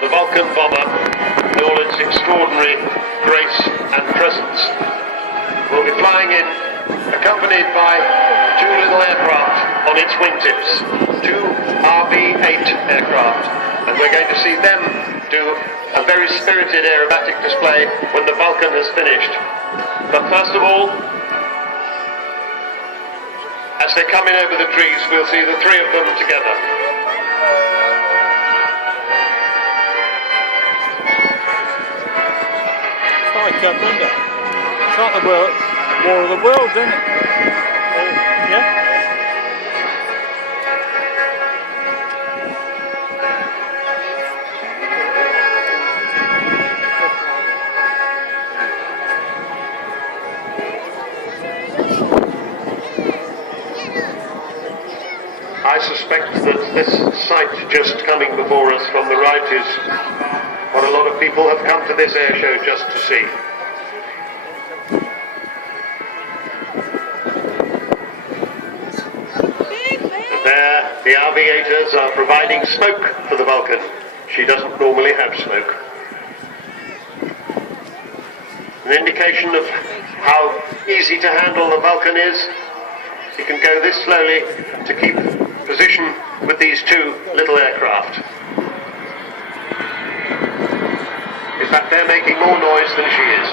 the Vulcan bomber, in all its extraordinary grace and presence, will be flying in, accompanied by two little aircraft on its wingtips, two RB-8 aircraft, and we're going to see them do a very spirited aerobatic display when the Vulcan has finished. But first of all, as they come in over the trees, we'll see the three of them together. It's like Brenda. It's like the War of the Worlds, isn't it? Yeah? I suspect that this sight just coming before us from the right is what a lot of people have come to this air show just to see. And there, the aviators are providing smoke for the Vulcan. She doesn't normally have smoke. An indication of how easy to handle the Vulcan is. You can go this slowly to keep position with these two little aircraft. In fact, they're making more noise than she is.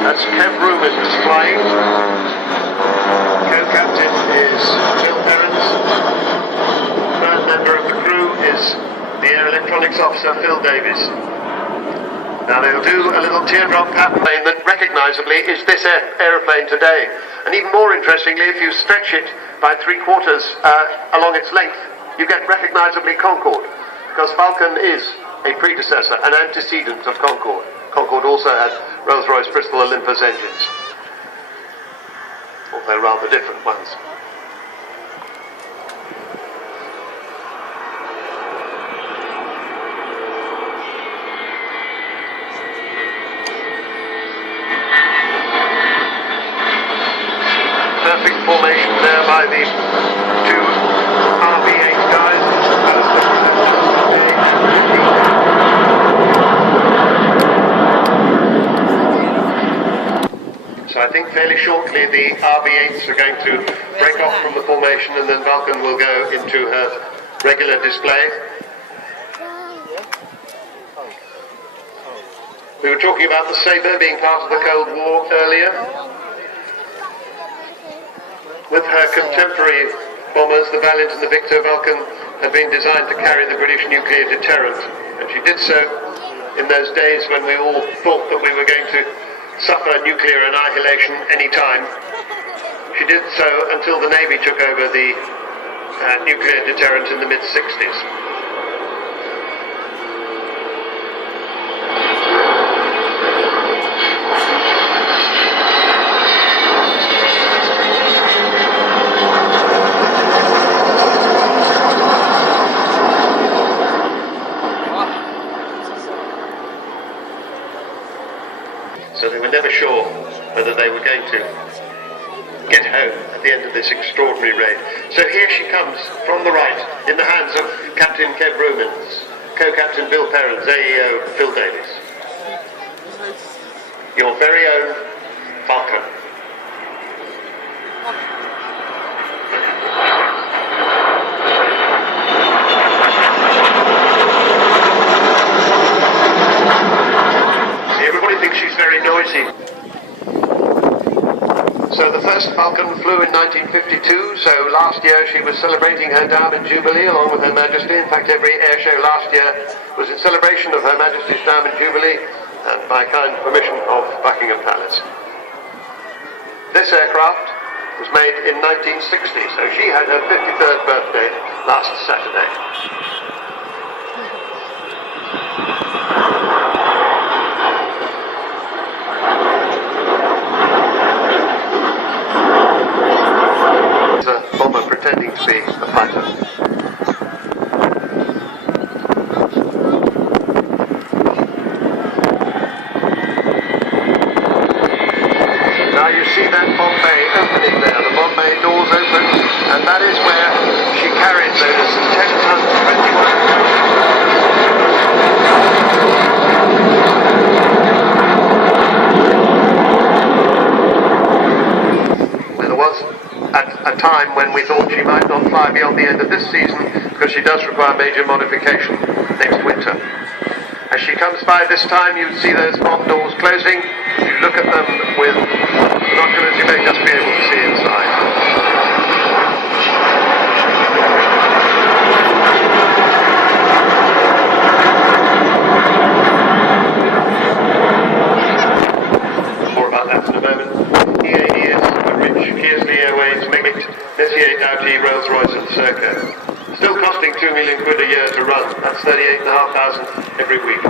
That's Kev Rumens flying. Co-captain is Bill Perrins. Third member of the crew is the Air Electronics Officer Phil Davies. Now they'll do a little teardrop pattern that recognisably is this aeroplane today. And even more interestingly, if you stretch it by 3/4 along its length, you get recognisably Concorde, because Vulcan is a predecessor, an antecedent of Concorde. Concorde also had Rolls-Royce Bristol Olympus engines, although rather different ones. Perfect formation there by the two RB-8 guys. So I think fairly shortly the RB-8s are going to break off from the formation, and then Vulcan will go into her regular display. We were talking about the Sabre being part of the Cold War earlier. With her contemporary bombers, the Valiant and the Victor, Vulcan had been designed to carry the British nuclear deterrent, and she did so in those days when we all thought that we were going to suffer nuclear annihilation any time. She did so until the Navy took over the nuclear deterrent in the mid-60s. So they were never sure whether they were going to get home at the end of this extraordinary raid. So here she comes from the right, in the hands of Captain Kev Rumens, Co-Captain Bill Perrins, AEO Phil Davies. Your very own Vulcan. Everybody thinks she's very noisy. So the first Vulcan flew in 1952, so last year she was celebrating her Diamond Jubilee along with Her Majesty. In fact, every air show last year was in celebration of Her Majesty's Diamond Jubilee and by kind permission of Buckingham Palace. This aircraft was made in 1960, so she had her 53rd birthday last Saturday. Bomber pretending to be a fighter. Now you see that bomb bay opening there, the bomb bay doors open, and that is where at a time when we thought she might not fly beyond the end of this season, because she does require major modification next winter. As she comes by this time, you'd see those bomb doors closing. If you look at them with binoculars, you may just be able to see inside. More about that in a moment. EADS, the rich Kearsley Airways, Meggitt, Messier, Doughty, Rolls-Royce and Circa. Still costing £2 million a year to run. That's 38,500 every week.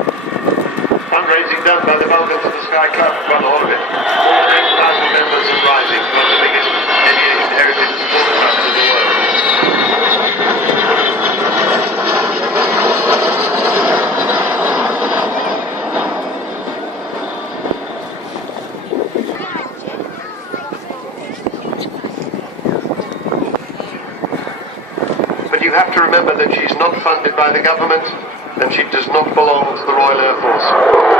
Fundraising done by the Vulcan to the Sky Club, quite a lot of it. More than 8,000 members and rising, one of the biggest aviation heritage support clubs in the world. But you have to remember that she's not funded by the government, and she does not belong to the Royal Air Force.